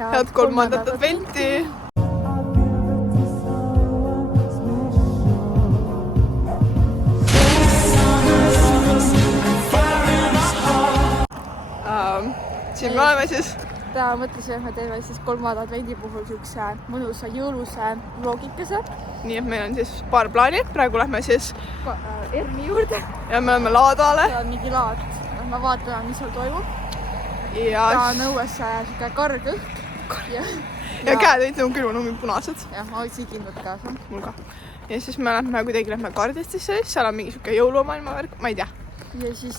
head kolmandat adventi. Siin me oleme siis. Täna mõtlesime, et me teeme siis kolmanda advendi puhul siukse mõnusa jõuluse vlogikese. Nii et meil on siis paar plaani. Praegu lähme siis Ermi juurde. Ja me oleme laadale. See on mingi laad. Ma vaatan, mis seal toimub. Ja on õues siuke karg õhk. Ja käed võitlema külma nummi punased. Jah, ma võtsin kindlad kaasa. Mul ka. Ja siis me lähme Kardistisse. Seal on mingi siuke jõulumaailma värk. Ma ei tea. Ja siis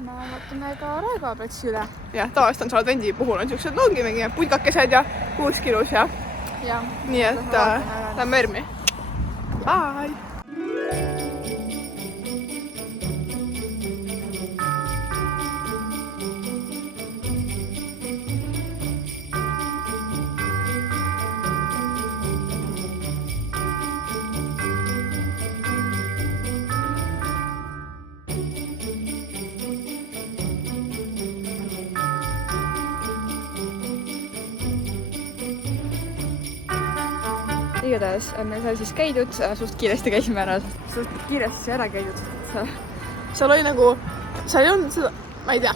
me vaatame ka Raekoja platsi üle. Jah, tavaliselt on seal advendi puhul on siuksed ongi mingi putkakesed ja kuuskilus ja. Nii et lähme Ermi. Bye! Igatahes on meil seal siis käidud, suht kiiresti käisime ära, suht kiiresti ära käidud. Seal oli nagu, seal ei olnud seda, ma ei tea.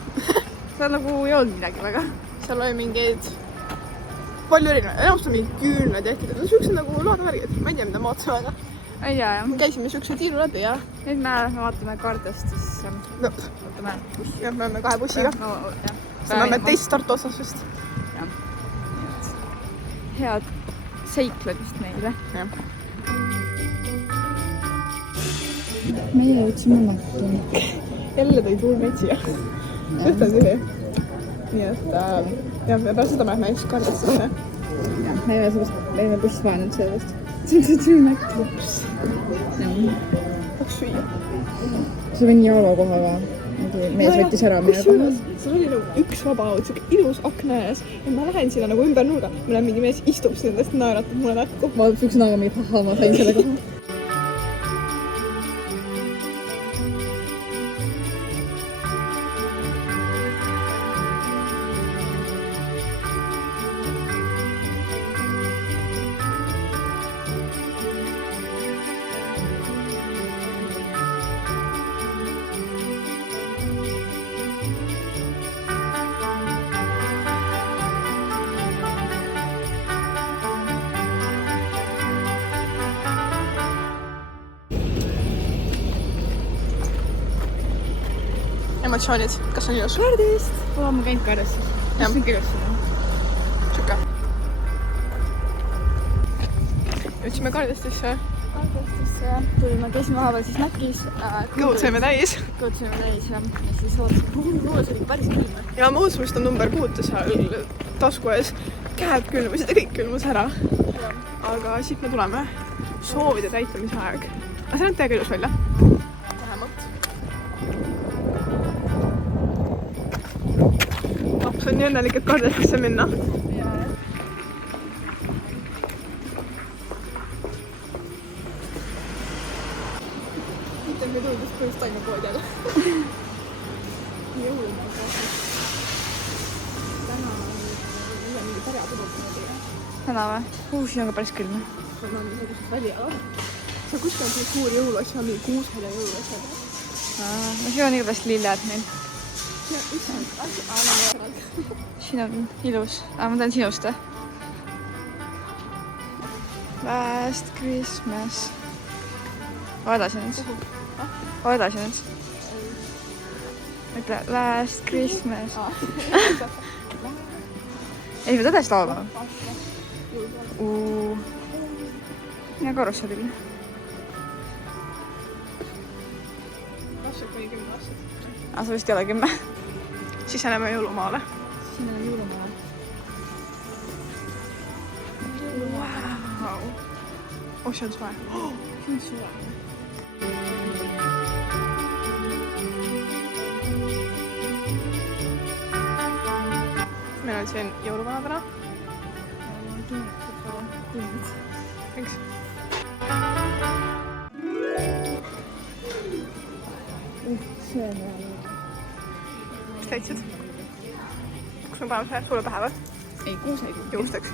Seal nagu ei olnud midagi väga. Seal oli mingeid palju erinevaid, enamasti on mingid küünlad ja ehkid, siuksed nagu laadavärgid, ma ei tea, mida ma vaatasin väga. Ei tea, jah. Me käisime siukse tiiru läbi ja. Nüüd me vaatame Kardest, siis vaatame bussi. Ja me oleme 2 bussiga. Me oleme teist startu otsas vist. Head seiklemist neile. Meie jõudsime Mäkki. Jälle tõi tuul meid siia. Ühte on tühi. Nii et ja pärast seda me lähme just Kardistisse. Me ei ole buss vaanud sellest. See on Mäkki. Tahaks süüa. See oli nii halva kohaga. Mees võttis ära meie koha. Seal oli nagu üks vaba aut, siuke ilus akna ees ja ma lähen sinna nagu ümber nurga. Meil on mingi mees istub siin endast naeratab mulle näkku. Ma lõpuks näga mingi haha, ma sain selle koha. Emotsioonid, kas on ilus? Kardist! Ma käinud Kardistis. Mis on ilus seda? Siuke. Jõudsime Kardistisse. Tulime käisime vahepeal siis Mäkkis. Kõud saime täis. Kõud saime täis ja siis ootasime. Luules oli päris külm. Ja ma ootasin, et on number 6 seal tasku ees. Käed külmusid ja kõik külmus ära. Aga siit me tuleme. Soovide täitamise aeg. Aga see näeb täiega ilus välja. Vähemalt. Laps on nii õnnelik, et Kardistisse minna. Me tundus põhjust aina poodi, aga jõulune kaasas. Täna on mingi pärja tudud. Täna või? Siin on ka päris külm. See on sellised väliala. See kuskil on siis suur jõuluasja, on mingi kuusel ja jõuluasja. No siin on igatahes lilled meil. Siin on ilus. Ma tahan sinust. Last Christmas. O edasi nüüd. O edasi nüüd. Ütle Last Christmas. Ei, me tõdest laulma. Mina korrus oli küll. Lapsed kuni 10 aastat. Sa vist ei ole 10. Siseneme jõulumaale. Siseneme jõulumaale. Wow. Oh, see on suve. See on suve. Meil on siin jõuluvana täna. Kindlad. Miks? See on hea. Mis leidsid? Kas me paneme sulle pähe või? ei, kuusekukk. juusteks.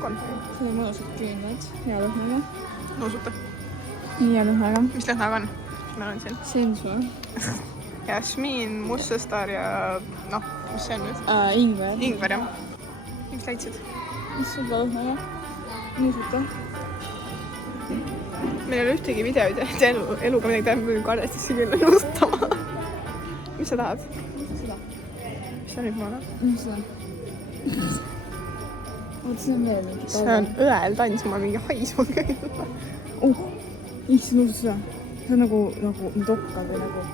Kon. see on mõnusad küünlad, hea lõhnaga. Nuusuta. nii hea lõhnaga. Mis lõhnaga on? Meil on siin. Sensua. Jasmiin, mustsõstar ja noh, mis see on nüüd? Ingver. Ingver, jah. Miks läitsid? mis sul lõhnaga? Nuusuta. Meil ei ole ühtegi videoid ja eluga midagi tähendab, kui kardestisse küll nõustama. Mis sa tahad? Seda. Mis sa nüüd maana? mis see on? oot, see on veel mingi See on õel tants, ma mingi haisu käin. issand, nuusuta seda. see on nagu tokkad või nagu.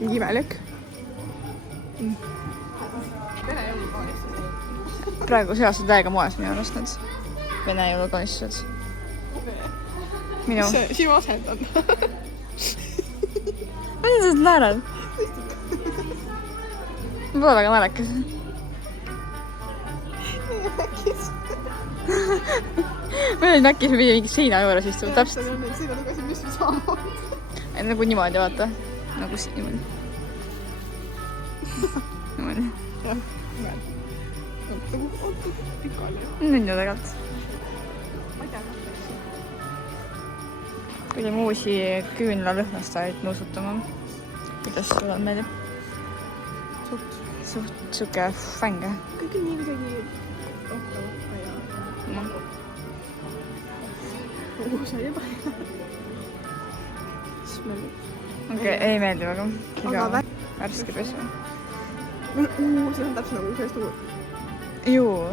Mingi imelik. praegu seas on täiega moes minu arust need vene jõulukoonistused. minu. Mis see sinu asend on? mida sa naerad? ma pole väga naljakas. me olime äkki mingi seina juures istunud täpselt. Siin on tagasi mis samamoodi. nagu niimoodi, vaata. nagu niimoodi. niimoodi. Jah, väl. Pikali. Nõnda tegelikult. pidime uusi küünlalõhnastajaid nuusutama. kuidas sulle meeldib? suht siuke fänge. kõik on nii kuidagi see oli juba okei, ei meeldi väga. Aga värske pesu. see on täpselt nagu sellest nagu juu.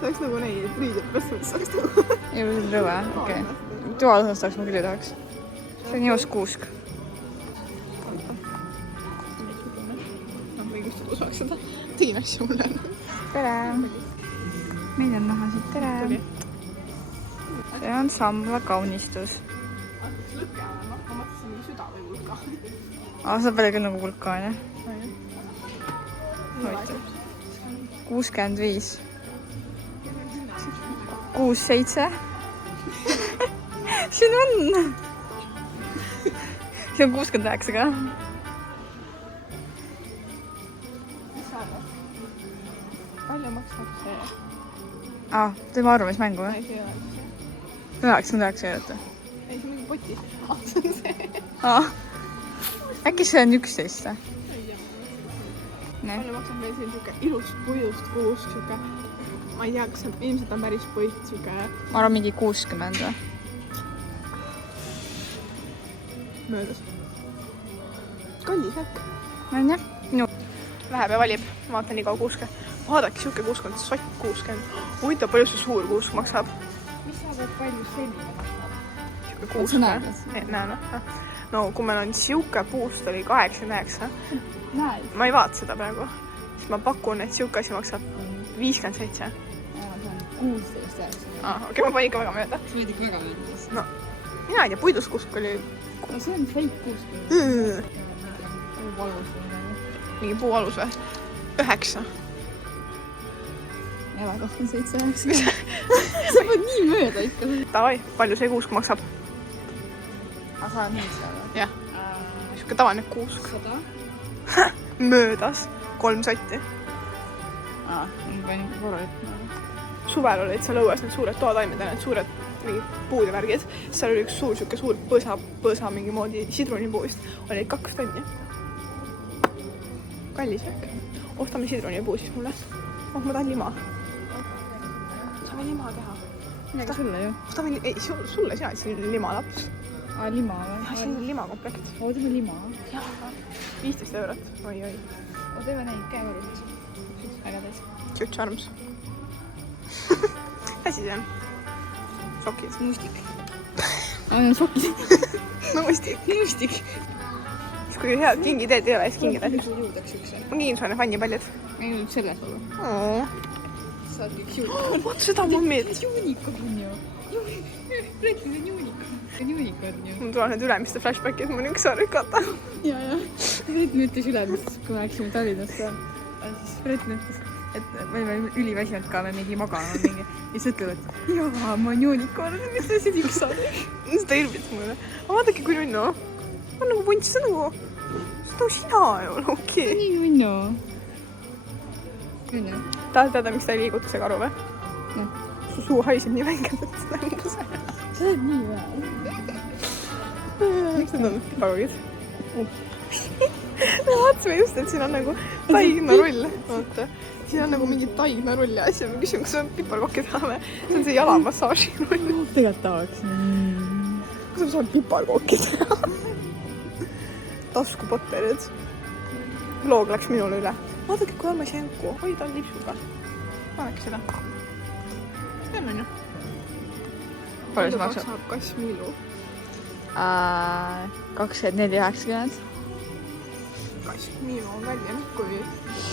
see oleks nagu neid riided pestud, see oleks nagu juu, see on rõve, okei. toalõhnastaks ma küll ei tahaks. see on joos kuusk. ma ei kustu usvaks seda. tegin asju mulle. tere! meil on näha siit, tere! see on Sambla kaunistus. lõkke on, ma mõtlesin mingi süda või vulka. saab veel küll nagu vulka, on jah? 65. 6-7. siin on. see on 69 ka. palju maksab see? teeme arvamismängu või? ei, see ei ole. 99 eurot või? ei, see on mingi potis. see on see. äkki see on 11 või? palju maksab meil siin siuke ilus puidust kuusk, siuke, ma ei tea, kas see ilmselt on päris puit, siuke. ma arvan mingi 60 või? möödas. kallis äkk. on jah? Läheb ja valib, vaatan nii kaua kuuske. vaadake, siuke kuusk on sott 60. huvitav, palju see suur kuusk maksab? mis sa teed, palju selline maksab? Siuke kuusk. näen. no kui meil on siuke puust oli 89. ma ei vaata seda praegu. siis ma pakun, et siuke asi maksab 57. see on 16 järgmine. okei, ma panin ikka väga mööda. see oli ikka väga möödas. no, mina ei tea, puiduskuusk oli. no see on fake kuusk. mingi puu alus või? 9. ära 27. sa pead nii mööda ikka. Davai, palju see kuusk maksab? sa oled nii seal või? jah. siuke tavaline kuusk. 100. möödas 3 sotti. ma panin ikka korra ütlema. suvel olid seal õues need suured toataimed ja need suured mingid puud ja värgid. seal oli üks suur põõsa mingi moodi sidrunipuu vist. oli 2 tonni. kallis äkki. ostame sidrunipuu siis mulle. ma tahan lima. saame lima teha. ega sulle ju. ostame, ei, sulle sina, et siin limalaps. lima või? siin on limakomplekt. teeme lima. 15 eurot. oi. teeme neid käevarusid. ägedaid. Cute Charms. asi see on? sokid. Mustik. sokid. Mustik. Mustik. siis kui head kingiteed ei ole, siis kingid asjad. jõudaks üks. ma kingin sulle fannipaljad. ma ei jõudnud selles olla. sa oled üks juunik. vaat seda mummid. juunikad on ju. Rääkis on juunikad. juunikad on ju. mul tulevad need Ülemiste flashbackid, ma nüüd saan lükata. ja. Fred ütles Ülemistes, kui me läksime Tallinnasse. siis Fred ütles, et me olime üliväsinud ka, me mingi magama mingi. ja siis ütlevad, et jaa, ma on juunikad. mis sa siin üks saad? seda irvitas mulle. aga vaadake, kui nunnu. on nagu punts, see on nagu sina ju, okei. nii nunnu. tahad teada, miks ta ei liiguta, see karu või? Jah. Su suu haiseb nii vängelt, et seda on kus. sa oled nii hea. Miks need on pagugid? Me vaatasime just, et siin on nagu taignarull. Vaata, siin on nagu mingi taignarull ja asja. Ma küsin, kas me piparkokki tahame. See on see jalamassaaži rull. Tegelikult tahaks. Kas ma saan piparkokki teha? Taskupotterid. Vlog läks minule üle. Vaadake, kui on masenku. Oi, ta on lipsuga. Vaadake seda. See on ju. Palju see maksab? Saab kass miilu. 24,90. Kass miilu on kallim kui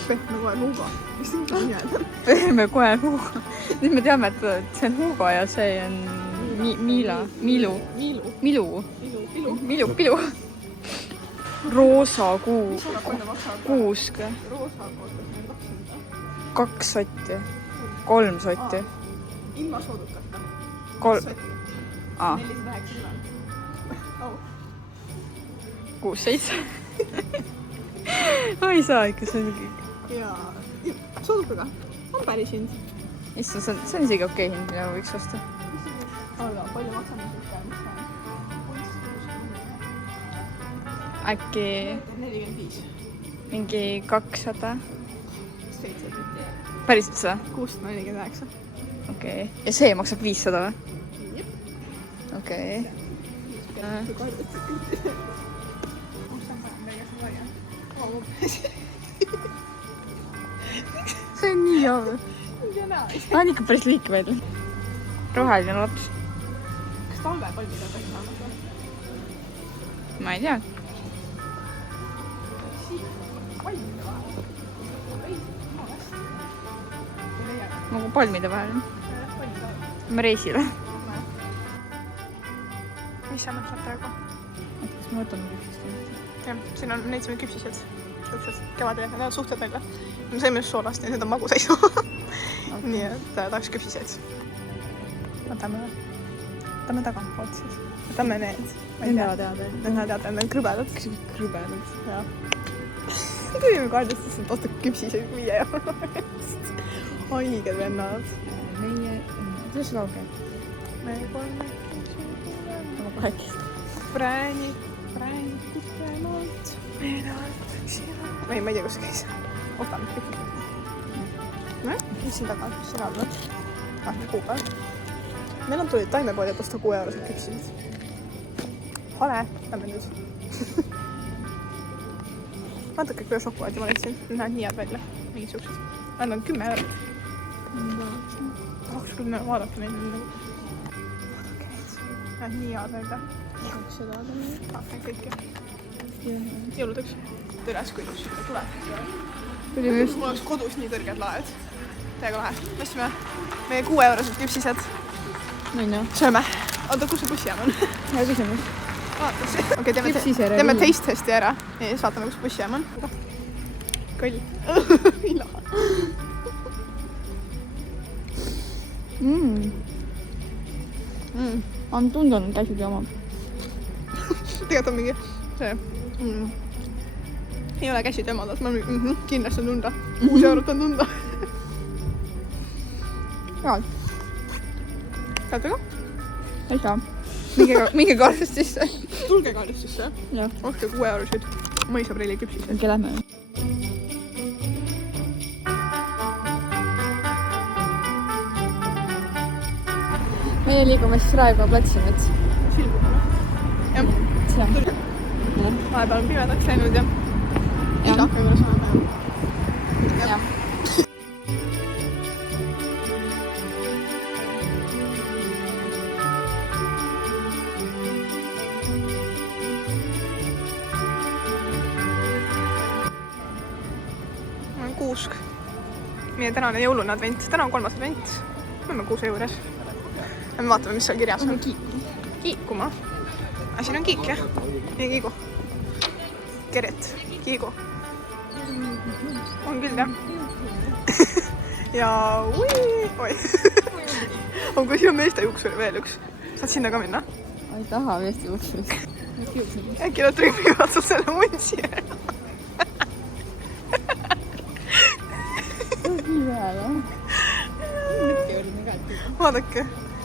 pehme koer Hugo. Mis nüüd on jääda? Pehme koer Hugo. Nüüd me teame, et see on Hugo ja see on Milu. Roosa kuusk. Roosa kood. 2 sotti. 3 sotti. Ilma soodukata. 3. 490. 6-7. Ma ei saa ikka, see on kõik. Ja soodukaga on päris hind. Issand, see on isegi okei hind, mida võiks osta. Aga palju maksame siuke, Äkki 45. mingi 200? 7. Päriselt seda? 649. Okei. Ja see maksab 500 või? Okei. See on nii hea. Ta on ikka päris liik välja. Roheline laps. Kas talvepalmid on kõik saanud? Ma ei tea. Nagu palmide vahel. Ma reisile. Mis sa mõtled praegu? Kas ma võtan küpsist? Jah, siin on neid küpsised. Täpselt kevadel, need on suhted välja. Me saime just soolast ja need on magusaisu. Nii et tahaks küpsised. Võtame või? Võtame tagantpoolt siis. Võtame need. Need näevad head. Need näevad head, need on krübedad. Kas need krübedad? Jah. Tulime kaardistesse, et ostab küpsiseid 5 euro eest. Haiged vennad. Meie... Kuidas lauge? Meie 3 Aga 8. Präänid pikemalt. Ei, ma ei tea, kus see käis. Ostame küpsiseid. Mis siin taga? Mis siin all on? Kuupäev. Meil on tulnud taimepoodi, et osta 6 eurosed küpsiseid. Hale, lähme nüüd. Vaadake, kuidas šokolaadi ma leidsin. Need näed nii head välja. Mingid siuksed. Need on 10 eurot. Tahaks küll vaadata neid. Vaadake neid. Näed nii head välja. 200 on. Vaatan kõiki. Jõuludeks. Tõres kui ilus. Tuleb. Mul oleks kodus nii kõrged laed. Täiega lahe. Mõtlesime meie 6 eurosed küpsised. Sööme. Oota, kus see bussijaam on? Hea küsimus. Vaatas. Okei, teeme taste testi ära. Ja siis vaatame, kus bussijaam on. Kõll. Ila. On tunda, on käisid jama. Tegelikult on mingi see... Ei ole käsid jamadas. Ma kindlasti on tunda. 6 eurot on tunda. Head. Saate ka? Ei saa. Minge kaardist sisse. Tulge kaardist sisse. Jah. Ostke 6 eurosid mõisaprilli küpsised. Minge lähme. Meie liigume siis Raekoja platsi nüüd. Silmuna. Jah. Jah. Vahepeal on pimedaks läinud ja ilaka juures on päev. Jah. Kuusk. Meie tänane jõulune advent. Täna on 3. advent. Me oleme kuuse juures. Ja me vaatame, mis seal kirjas on. Kiikuma. Aga siin on kiik, jah? Nii kiigu. Keret. Kiigu. On küll, jah? Ja oi. On kui siin on meeste juuksuri veel üks. Saad sinna ka minna? Ma ei taha meeste juuksuri. Äkki nad trümivad sul selle muntsi ära. või? Mõtke juurde negatiivne. Vaadake,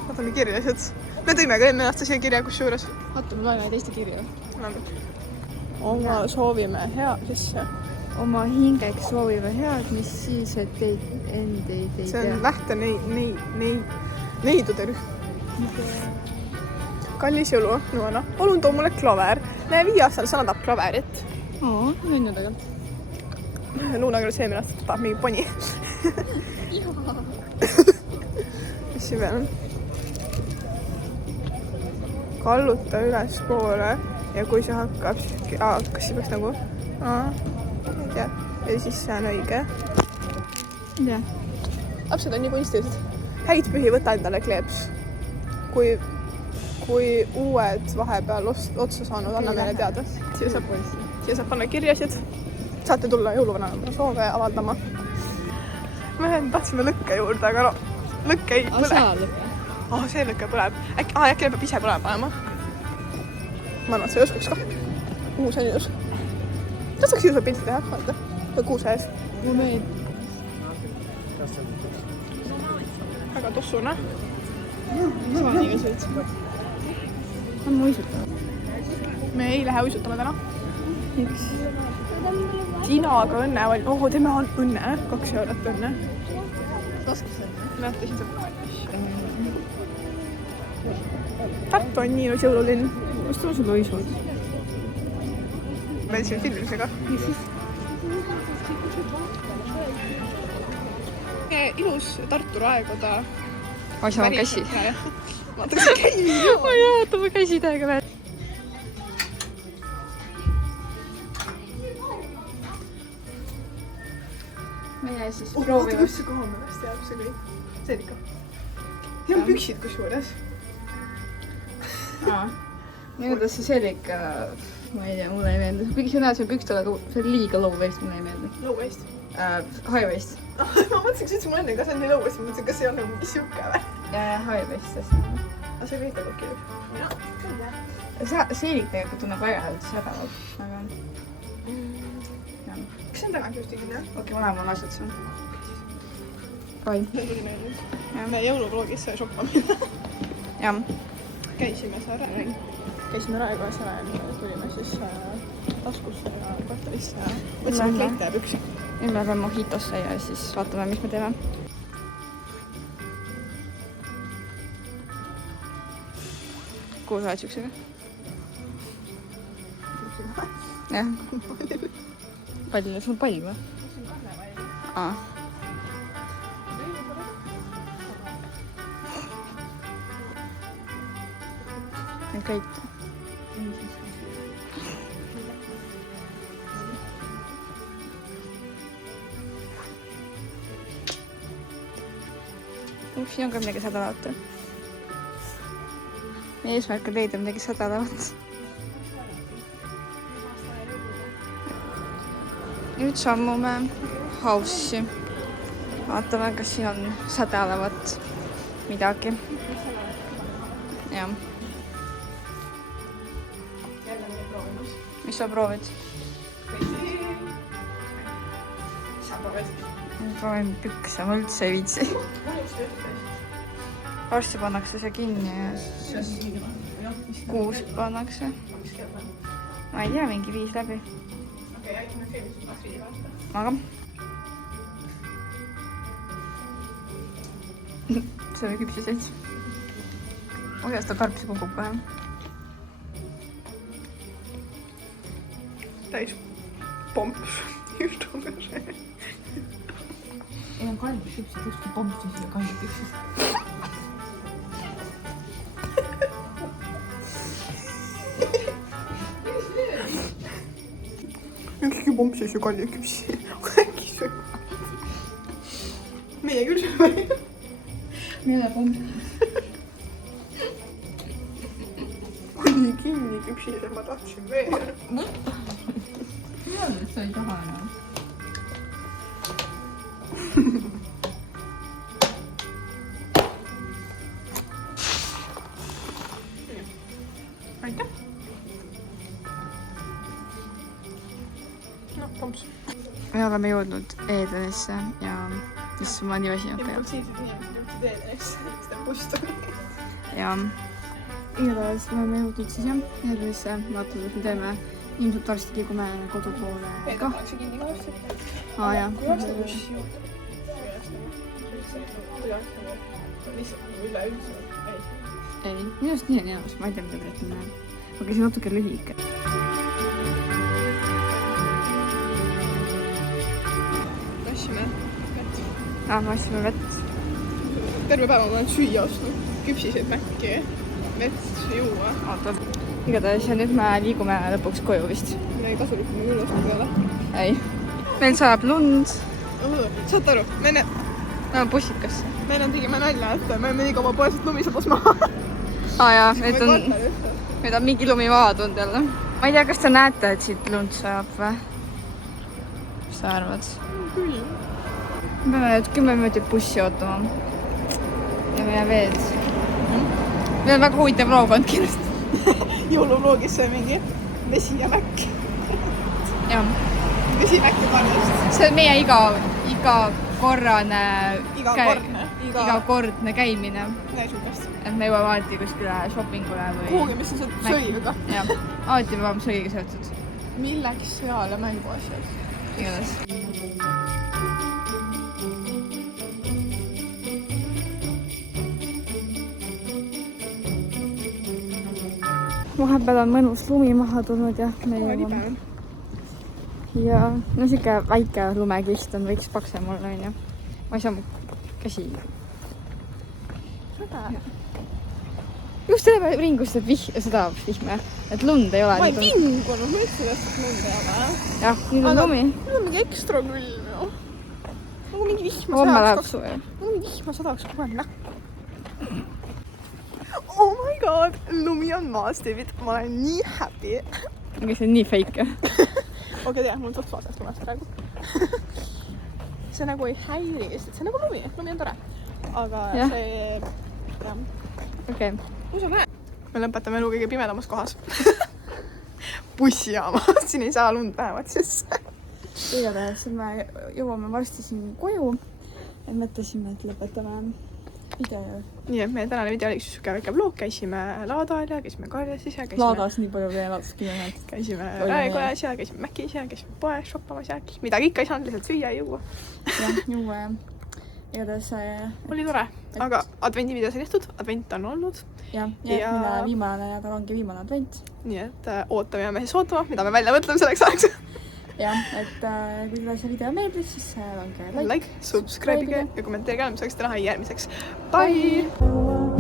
vaatame kirjasid. Me tõime ka enne aasta siia kirja kusjuures. Vaata, ma loen teiste kirju. Oma soovime hea sisse. Oma hingeks soovime head, mis siis, et teid endeid ei See on tea. lähte neidude rühm. Kallis jõulu, Nuana. Palun too mulle klaver. Näe 5 aastal sa nadab klaverit. Oo, nunnu tegelikult. Luuna küll see millest tahab mingi poni. Mis siin veel on? Kalluta üles poole ja kui see hakkab, kas see peaks nagu... ei tea. Ja siis see on õige. Jah. Lapsed on nii kunstilised. Häid pühi võta endale kleeps. Kui uued vahepeal otsa saanud, anna meile teada. Siia saab panna kirjasid. Saate tulla jõuluvanale soove avaldama. Me tahtsime lõkke juurde, aga no, lõkke ei põle. See lõkke põleb. Äkki peab ise põlema panema. Ma arvan, et sa ei oskaks ka. See on ilus. Kas saaks ilusat pilti teha? Vaata. Kuuse ees. Ma meid. Väga tossune. On mu uisutama? Me ei lähe uisutama täna. Miks? Tinaga õnne oli. Teeme õnne. 2 eurot õnne. Taskusõnne. Näete, siin saab. Tartu on nii ilus jõululinn. Kas too sul uisud? Meil siin filmisega. Ilus Tartu raekoda. Asja on käsi. Vaata, kas käsi. Ma ei vaata, ma käsi täiega veel. Meie siis proovime. Kus see kaamerast jääb see kõik? See ikka. Siin on püksid kusjuures. Kuidas see ikka, ma ei tea, mulle ei meeldi. Kuigi sa näed, see on pükstele, aga see on liiga low waist, mulle ei meeldi. Low waist? High waist. Ma mõtlesin, kas ma enne ka see on nii low waist, ma mõtlesin, kas see on nagu mingi siuke või? High waist, sest. Aga see kõik on okei. Seelik tegelikult tunneb väga hästi sädavalt, aga... Kas see on täna just tegin, jah? Okei, vanem on asjad siin. Oi. Me jõuluvlogis shoppamine. Jah. Käisime Raekojas ära ja tulime siis taskusse ja korterisse ja võtsime kleite ja püksi. Nüüd me läheme Mojitosse ja siis vaatame, mis me teeme. Kuhu sa oled siuksega? Jah. Palju, sul on pall või? Kõik. Siin on ka midagi sadalavat. Meie eesmärk on leida midagi sadalavat. Nüüd sammume house'i. Vaatame, kas siin on sadalavat midagi. Jah. Mis sa proovid? Proovin pükse, ma üldse ei viitsi. Varsti pannakse see kinni ja 6 pannakse. Ma ei tea, mingi 5 läbi. Aga see oli küpsi seits. Ohjast ta karpsi kukub kohe. Täis pomps. Just on ka see. Ei on kallis küpsi, tõesti pompsis ja kallis küpsis. Ükski pompsis ju kallis küpsi. Äkki sööb. Meie küll sööme. Meie pompsis. Oli kinni küpsida, ma tahtsin veel. Tead, et sa ei taha enam. Aitäh. No, pomps. Me oleme jõudnud Edenisse ja issand, ma olen nii väsinud peal. Impulsiivsed inimesed jõudsid teele, eks teeb bust oli. ja igatahes me oleme jõudnud siis jah, järgmisse, vaatame, mis me teeme. Ilmselt varsti liigume kodu poole Peeter ka. paneks kinni ka varsti. Jah. Kui oleks ta bussi juurde? Lihtsalt üleüldse. Ei, minu arust nii on enamus, ma ei tea, mida Bretni näeb. Aga see on natuke lühike. Tassime vett. Ma asjame vett. Terve päeva ma olen süüa ostnud. Küpsiseid mäkki, vett, juua. Oota. Igatahes ja nüüd me liigume lõpuks koju vist. Midagi kasulikku me küll ostnud peale. Ei. Meil sajab lund. Saad aru, me No bussikasse. enam tegime nalja, et me oleme nii kaua poeselt lumi sabas maha. Jaa, nüüd on mingi lumi maha tulnud jälle. Ma ei tea, kas te näete, et siit lund sajab või? Mis sa arvad? Küll. Me peame nüüd 10 minutit bussi ootama. Ja meie veed. Meil on väga huvitav vlog olnud kindlasti. Jõuluvloogis sai mingi vesi ja mäkk. Jah. Vesi mäkk ja karjast. See on meie igakorrane igakordne käimine. Näisukast. Et me jõuame alati kuskile shoppingule või... Kuhugi, mis on sealt sõiga. Jah, alati me oleme sõiga seotud. Milleks seal ja mänguasjad? Igatahes. Vahepeal on mõnus lumi maha tulnud ja me jõuame. Ja no siuke väike lumekiht on, võiks paksem olla, on ju. Ma ei saa mu käsi. Just selle ringust, et seda vihme, et lund ei ole. Ma ei vingunud, ma ütlesin, et lund ei ole. Jah, nüüd on lumi. Nüüd on mingi ekstra külm ju. Nagu mingi vihma Homme läheb suve. Nagu mingi vihma sadaks kogu aeg näkku. Oh my god, lumi on maas, David. Ma olen nii happy. Aga see on nii fake. Okei, tea, mul on toht vaasast lumast praegu. See nagu ei häiri lihtsalt, see on nagu lumi on tore. Aga ja. See... jah. Okei. Kus on näed? Me lõpetame elu kõige pimedamas kohas. Bussijaama. Siin ei saa lund vähemalt sisse. Igatahes me jõuame varsti siin koju. Ja mõtlesime, et lõpetame video. Nii, et meie tänane video oli üks väike vlog. Käisime laadal ja käisime karjasis ja käisime... Laadas nii palju veel laadaskiveneid. Käisime Raekojas ja käisime Mäkis ja käisime poes shoppamas ja midagi ikka ei saanud lihtsalt süüa ja juua. Jah, juua ja... Igatahes... Oli tore, aga advendivideos on tehtud, advent on olnud. Ja viimane ja tal ongi viimane advent. Nii et ootame ja me siis ootama, mida me välja mõtleme selleks ajaks. Jah, et kui teile see video meeldis, siis pange like, subscribe'ige ja kommenteerige, me saaksite näha järgmiseks. Bye!